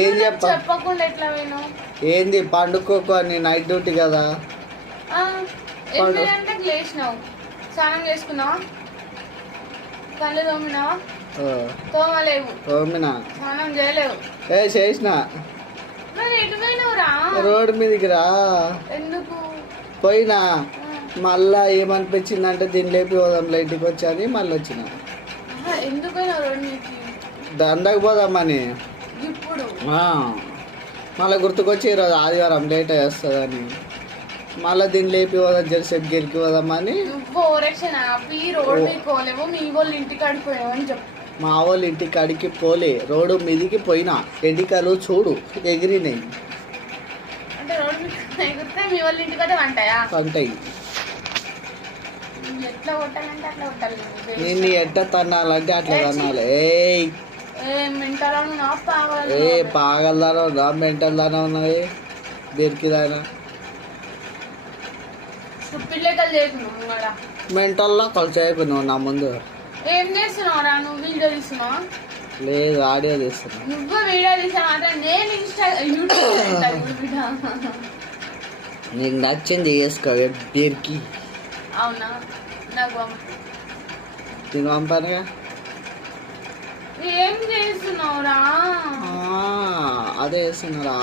ఏం చెప్పకుండా ఎట్లా పోయినావు? ఏంది పండుకోకు అని నైట్ డ్యూటీ కదా. 8 గంటలకు లేచినావు, స్నానం చేసుకున్నావా, కళ్ళు తోమినావా? తోమలేవు. తోమినా. స్నానం చేయలేవు. చేసిన. మరి ఎటు పోయినావురా? రోడ్డు మీదకి రా. ఎందుకు పోయినా? మళ్ళా ఏమనిపించిందంటే దీన్ని లేపి పోదాంలే ఇంటికి వచ్చి మళ్ళీ వచ్చిన. ఎందుకు పోయినావు రోడ్డు మీదకి? దండకు పోదామని. ఇప్పుడు మళ్ళీ గుర్తుకొచ్చి ఈరోజు ఆదివారం లేట్ వస్తుందని మళ్ళీ దీన్ని లేపి పోదాం, జరసేపు గెలికి పోదామని. మా వాళ్ళు ఇంటికి కాడికి పోలే, రోడ్డు మీదికి పోయినా. ఎండికలు చూడు ఎగిరినాయి. అంటాయి. నిన్ను ఎట్ట తన్నాలంటే అట్లా తన్నాలి. పాగలదానా ఉన్నా, మెంటల్ దానా ఉన్నది, బెరికిదానా మెంటల్లో కలిసేపు నువ్వు నా ముందు. ఏం చేస్తున్నావురా నువ్వు? వీడియో తీస్తున్నావా? లేదు, ఆడియో తీస్తున్నా. నువ్వు వీడియో తీసావు, నేను నీకు నచ్చింది చేసుకో. బీర్కి అవునా? నాకు నేను పంపానుగా. ఏం చేస్తున్నావురా? అదే చేస్తున్నారా?